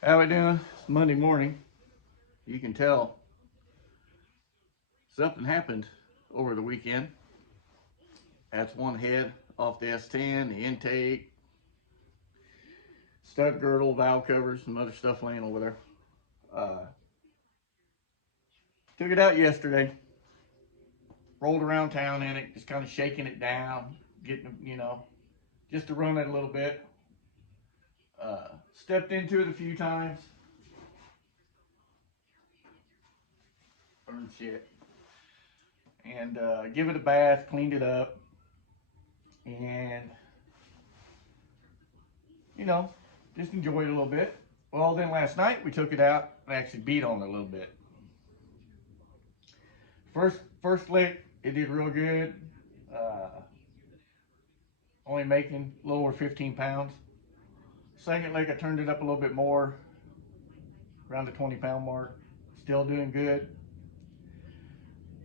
How we doing? It's Monday morning. You can tell something happened over the weekend. That's one head off the S10, the intake, stud girdle, valve covers, some other stuff laying over there. Uh, Took it out yesterday. Rolled around town in it, just kind of shaking it down, getting just to run it a little bit. Stepped into it a few times. Burned shit. And give it a bath, cleaned it up, and you know, just enjoyed it a little bit. Well, then last night we took it out and actually beat on it a little bit. First lick, it did real good. Uh, Only making a little over 15 pounds. Second lick, I turned it up a little bit more, around the 20-pound mark. Still doing good.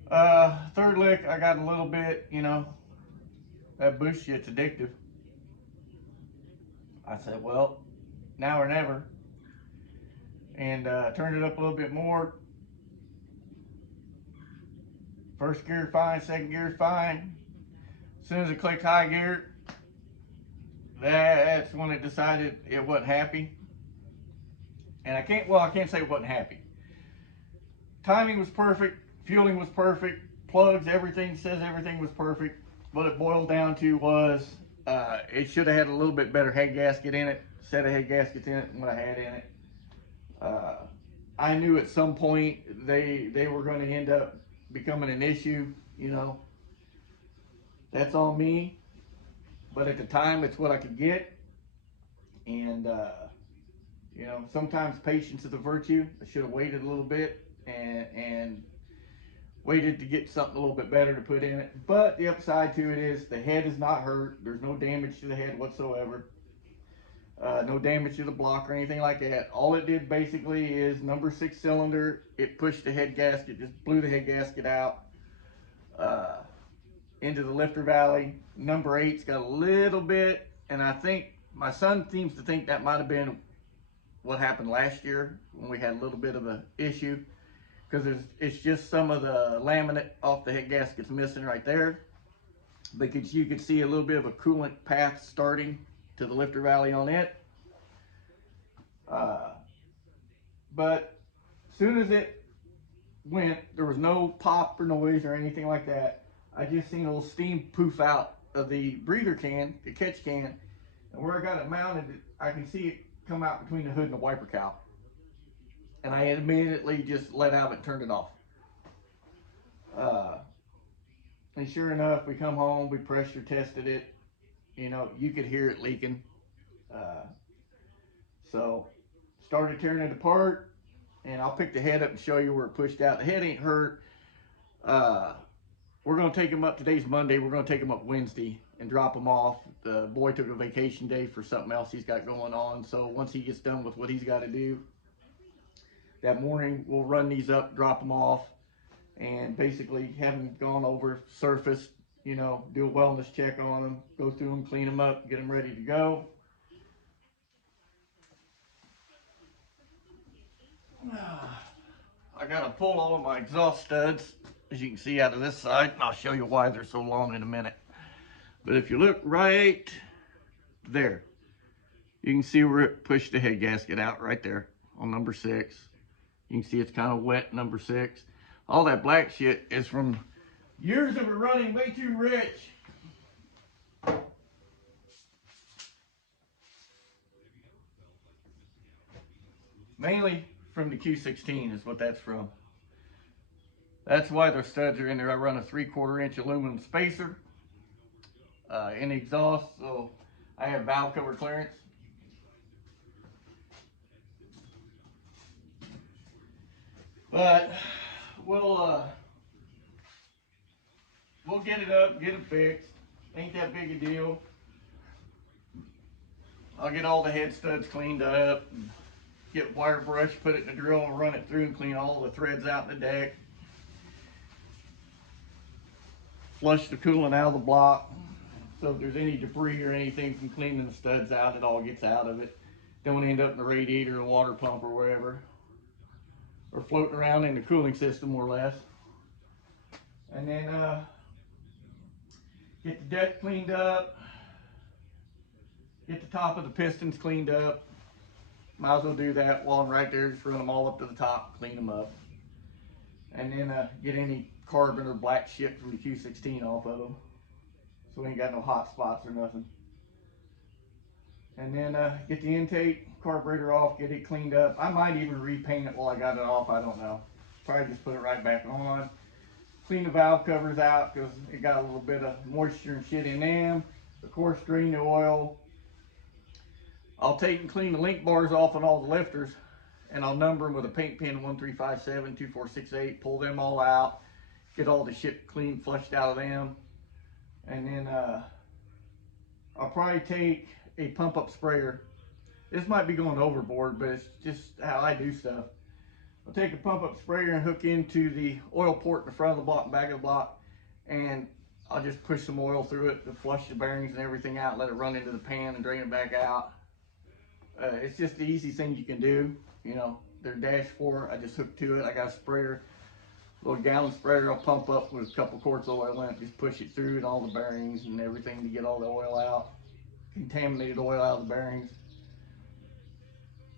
Third lick, I got a little bit, that bush shit's addictive. I said, well, now or never. And turned it up a little bit more. First gear fine, second gear fine. As soon as it clicked high gear, that's when it decided it wasn't happy. And I can't say it wasn't happy. Timing was perfect, fueling was perfect, plugs, everything says everything was perfect. What it boiled down to was it should have had a little bit better head gasket in it, set of head gaskets in it than what I had in it. Uh, I knew at some point they were going to end up becoming an issue, you know. That's on me, but at the time it's what I could get. And sometimes patience is a virtue. I should have waited a little bit and waited to get something a little bit better to put in it. But the upside to it is the head is not hurt. There's no damage to the head whatsoever. No damage to the block or anything like that. All it did basically is number 6 cylinder. It pushed the head gasket, just blew the head gasket out uh, into the lifter valley. Number 8's got a little bit, and I think my son seems to think that might have been what happened last year when we had a little bit of an issue, because it's just some of the laminate off the head gasket's missing right there, because you could see a little bit of a coolant path starting to the lifter valley on it. Uh, but as soon as it went, there was no pop or noise or anything like that. I just seen a little steam poof out of the breather can, the catch can, and where I got it mounted, I can see it come out between the hood and the wiper cowl. And I immediately just let out and turned it off. Uh, and sure enough, we come home, we pressure tested it. You could hear it leaking. Uh, so started tearing it apart, and I'll pick the head up and show you where it pushed out. The head ain't hurt. Uh, we're going to take him up. Today's Monday. We're going to take him up Wednesday and drop him off. The boy took a vacation day for something else he's got going on. So once he gets done with what he's got to do, that morning we'll run these up, drop them off, and basically have them gone over, surface, do a wellness check on them, go through them, clean them up, get them ready to go. I got to pull all of my exhaust studs, as you can see out of this side, and I'll show you why they're so long in a minute. But if you look right there, you can see where it pushed the head gasket out right there on number 6. You can see it's kind of wet, number 6. All that black shit is from years of it running way too rich. Mainly from the Q16 is what that's from. That's why their studs are in there. I run a 3/4 inch aluminum spacer in the exhaust, so I have valve cover clearance. But we'll we'll get it up, get it fixed. Ain't that big a deal. I'll get all the head studs cleaned up, and get wire brush, put it in the drill, and run it through and clean all the threads out in the deck. Flush the coolant out of the block, so if there's any debris or anything from cleaning the studs out, it all gets out of it. don't end up in the radiator or water pump or wherever, or floating around in the cooling system more or less. And then get the deck cleaned up, get the top of the pistons cleaned up. Might as well do that while I'm right there. Just run them all up to the top, clean them up. And then get any carbon or black shit from the Q16 off of them, so we ain't got no hot spots or nothing. And then get the intake carburetor off, get it cleaned up. I might even repaint it while I got it off, I don't know. Probably just put it right back on. Clean the valve covers out because it got a little bit of moisture and shit in them. Of course, drain the oil. I'll take and clean the link bars off on all the lifters, and I'll number them with a paint pen, 1357, 2468, pull them all out, get all the shit clean, flushed out of them. And then I'll probably take a pump up sprayer. This might be going overboard, but it's just how I do stuff. I'll take a pump up sprayer and hook into the oil port in the front of the block and back of the block, and I'll just push some oil through it to flush the bearings and everything out, let it run into the pan and drain it back out. It's just the easy thing you can do. You know, their dash 4, I just hook to it. I got a sprayer, little gallon sprayer. I'll pump up with a couple quarts of oil in it, just push it through and all the bearings and everything to get all the oil out, contaminated oil out of the bearings.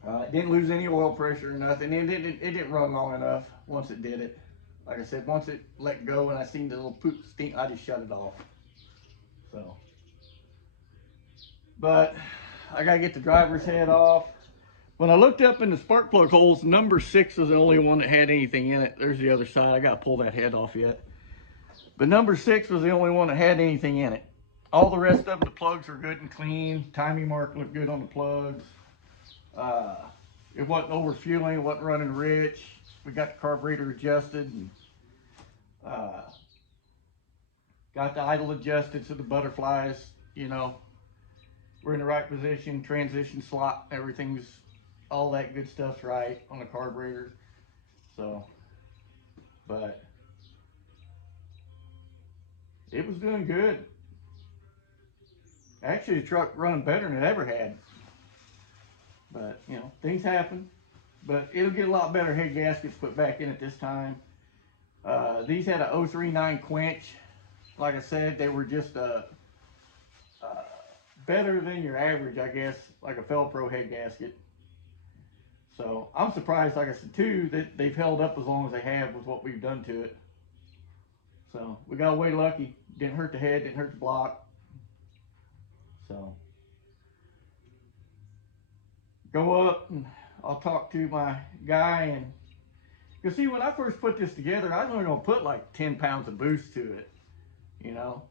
It didn't lose any oil pressure or nothing. It didn't run long enough once it did it. Like I said, once it let go and I seen the little poop stink, I just shut it off. So, but I gotta get the driver's head off. When I looked up in the spark plug holes, number 6 was the only one that had anything in it. There's the other side. I gotta pull that head off yet. But number 6 was the only one that had anything in it. All the rest of them, the plugs are good and clean. Timing mark looked good on the plugs. It wasn't overfueling, it wasn't running rich. We got the carburetor adjusted and got the idle adjusted so the butterflies, you know, we're in the right position, transition slot, everything's, all that good stuff's right on the carburetor. So, but it was doing good. Actually, the truck running better than it ever had. But, you know, things happen. But it'll get a lot better head gaskets put back in it this time. These had a 039 quench. Like I said, they were just better than your average, I guess, like a Felpro head gasket. So I'm surprised, like I said, too, that they've held up as long as they have with what we've done to it. So we got away lucky. Didn't hurt the head, didn't hurt the block. So go up and I'll talk to my guy. And because see, when I first put this together, I was only gonna put like 10 pounds of boost to it, you know.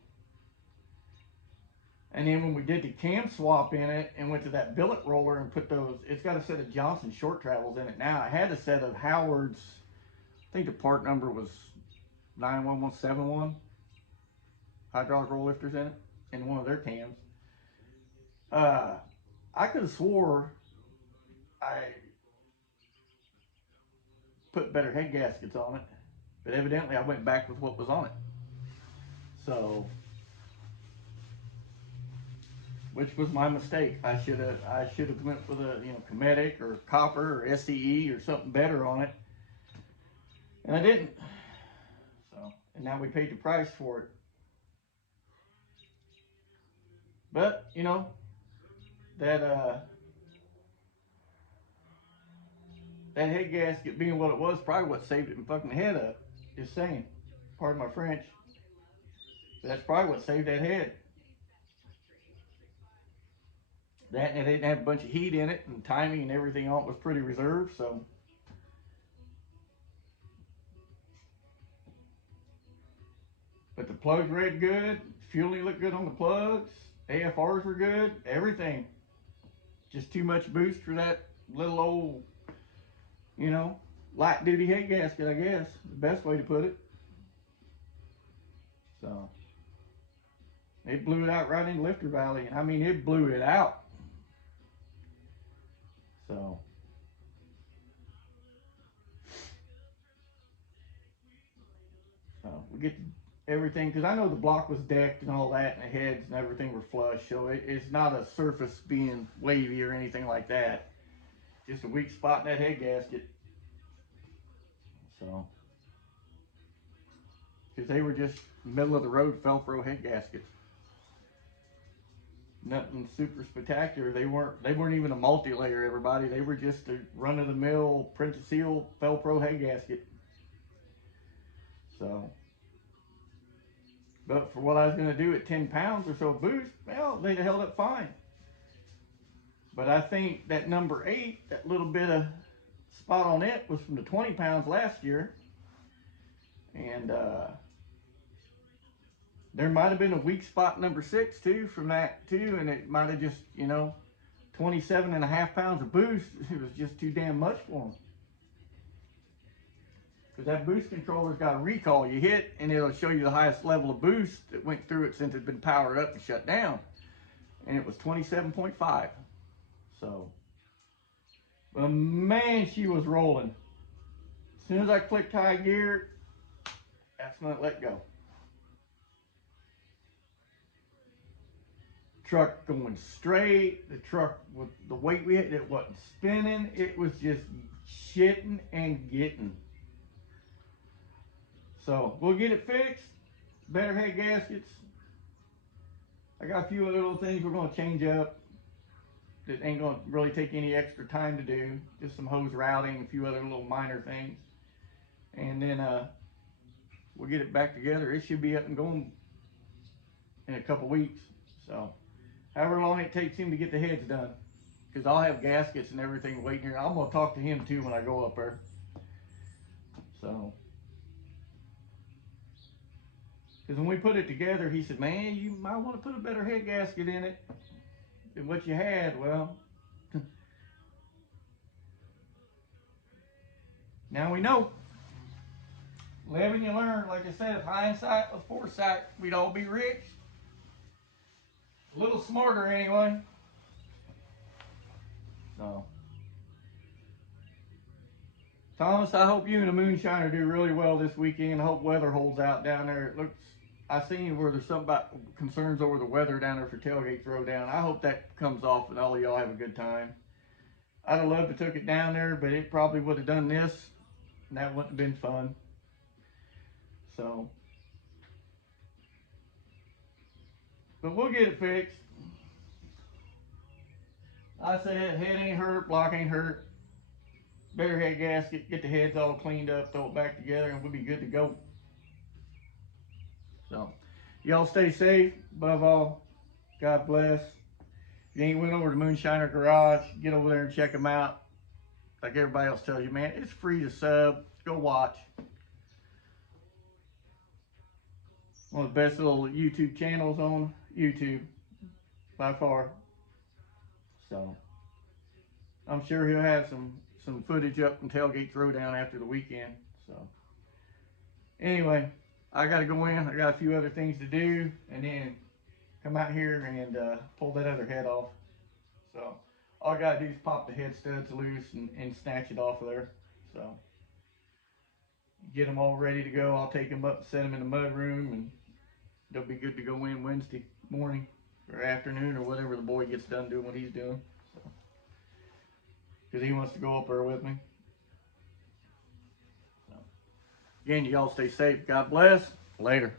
And then when we did the cam swap in it and went to that billet roller and put those, it's got a set of Johnson short travels in it now. I had a set of Howard's, I think the part number was 91171, hydraulic roll lifters in it, in one of their cams. I could have swore I put better head gaskets on it, but evidently I went back with what was on it. So, which was my mistake. I should have went with a, you know, Cometic or copper or SCE or something better on it, and I didn't. So, and now we paid the price for it. But you know that head gasket being what it was, probably what saved it and fucking the head up. Just saying. Pardon my French. But that's probably what saved that head. That and it didn't have a bunch of heat in it, and timing and everything on it was pretty reserved. So, but the plugs read good. Fueling looked good on the plugs. AFRs were good. Everything. Just too much boost for that little old, you know, light duty head gasket, I guess. The best way to put it. So, it blew it out right in Lifter Valley. I mean, it blew it out. So, we get everything, because I know the block was decked and all that, and the heads and everything were flush. So, it's not a surface being wavy or anything like that. Just a weak spot in that head gasket. So, because they were just middle of the road Velcro head gaskets. Nothing super spectacular. They weren't even a multi-layer, everybody. They were just a run-of-the-mill Princess Seal Velcro head gasket. So, but for what I was going to do at 10 pounds or so boost, well, they'd have held up fine. But I think that number 8, that little bit of spot on it, was from the 20 pounds last year. And there might have been a weak spot number 6 too from that too. And it might have just, 27.5 pounds of boost. It was just too damn much for them. Because that boost controller's got a recall. You hit and it'll show you the highest level of boost that went through it since it's been powered up and shut down. And it was 27.5. So, but man, she was rolling. As soon as I clicked high gear, that's when it let go. Truck going straight. The truck with the weight we had, it wasn't spinning. It was just shitting and getting. So we'll get it fixed. Better head gaskets. I got a few other little things we're going to change up that ain't going to really take any extra time to do. Just some hose routing, a few other little minor things. And then we'll get it back together. It should be up and going in a couple weeks. So however long it takes him to get the heads done. Because I'll have gaskets and everything waiting here. I'm going to talk to him too when I go up there. So, because when we put it together, he said, man, you might want to put a better head gasket in it than what you had. Well, now we know. Live and you learn. Like I said, if hindsight was foresight, we'd all be rich. A little smarter anyway. So, Thomas, I hope you and the Moonshiner do really well this weekend. I hope weather holds out down there. It looks, I seen where there's something about concerns over the weather down there for tailgate throwdown. I hope that comes off and all of y'all have a good time. I'd have loved to took it down there, but it probably would have done this, and that wouldn't have been fun. So, but we'll get it fixed. I said, head ain't hurt, block ain't hurt. Better head gasket, get the heads all cleaned up, throw it back together, and we'll be good to go. So, y'all stay safe. Above all, God bless. If you ain't went over to Moonshiner Garage, get over there and check them out. Like everybody else tells you, man, it's free to sub. Go watch. One of the best little YouTube channels on YouTube, by far. So, I'm sure he'll have some footage up from Tailgate Throwdown after the weekend. So, anyway, I got to go in. I got a few other things to do, and then come out here and pull that other head off. So, all I got to do is pop the head studs loose and snatch it off of there. So, get them all ready to go. I'll take them up and set them in the mud room, and they'll be good to go in Wednesday morning or afternoon or whatever the boy gets done doing what he's doing. So, because he wants to go up there with me. So, again, y'all stay safe. God bless. Later.